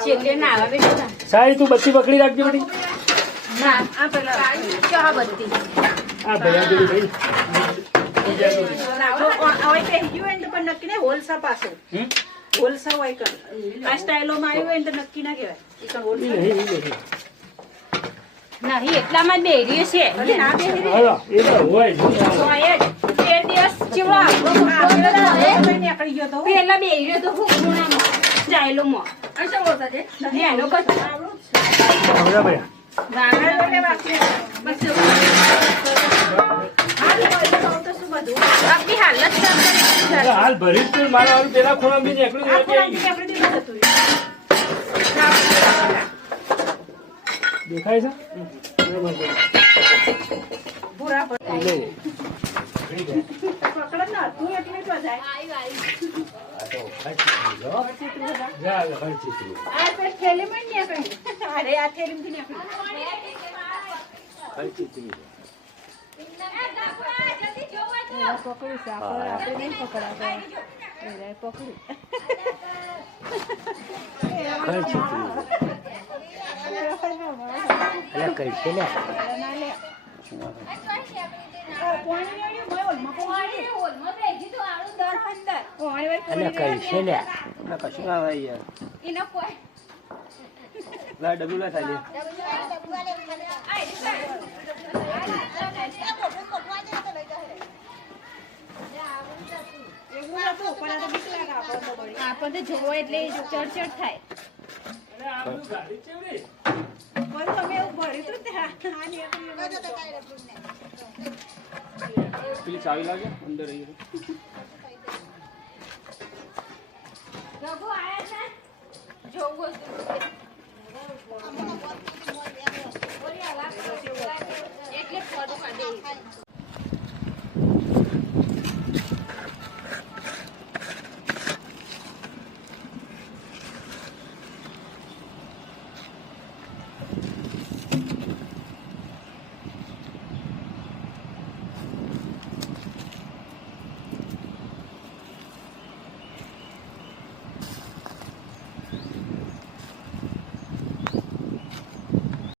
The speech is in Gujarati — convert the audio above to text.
ચેકે ના આવે બેટા સારી તું બત્તી પકડી રાખજે બધી ના આ પેલા ચા બત્તી આ ભૈયા જોડી ભાઈ હવે પહેરી ગયું હોય ને પણ નક્કી ને હોલસા પાસે હોલસા હોય કર આ સ્ટાઈલોમાં આવ્યું હોય ને તો નક્કી ના કહેવાય નહીં એટલામાં બેરીએ છે ના બેરી એ તો હોય બે દિવસ ચીવડો નીકળી ગયો તો પેલા બેરીએ તો હું સ્ટાઈલોમાં અચ્છા બોલતા છે એનો કચ્છ આવડા ભૈયા ગાગર વાગે બસ આપની હાલત હાલ ભરી જ મારા વાળું પેલા ખૂણા બી નીકળ્યું દેખાય છે પૂરા લે પકડ ના તું એટલે તો જાય જા હર ચીતરું આ પર થેલીમાં ને કઈ અરે આ થેલીમાંથી નીકળી હર ચીતરું પકડી સાકર આપણે નહીં પકડાતા એરાય પકડી હર ચીતરું અલા કઈ છે ને ના લે પાણી આવ્યું બોલ મકોડી હોલમાં બેજી તો આળું દર અંદર પાણી અલા કઈ છે ને ના કશું આવે યાર ઇનો કોઈ લા ડબલું ના થાય આપણને જોવો એટલે ચડચડ થાય તમે એવું ભર્યું હતું પેલી ચાવી લાગે અંદર રહી રઘુ આયા છે જોવું એટલે ફોટો કાઢી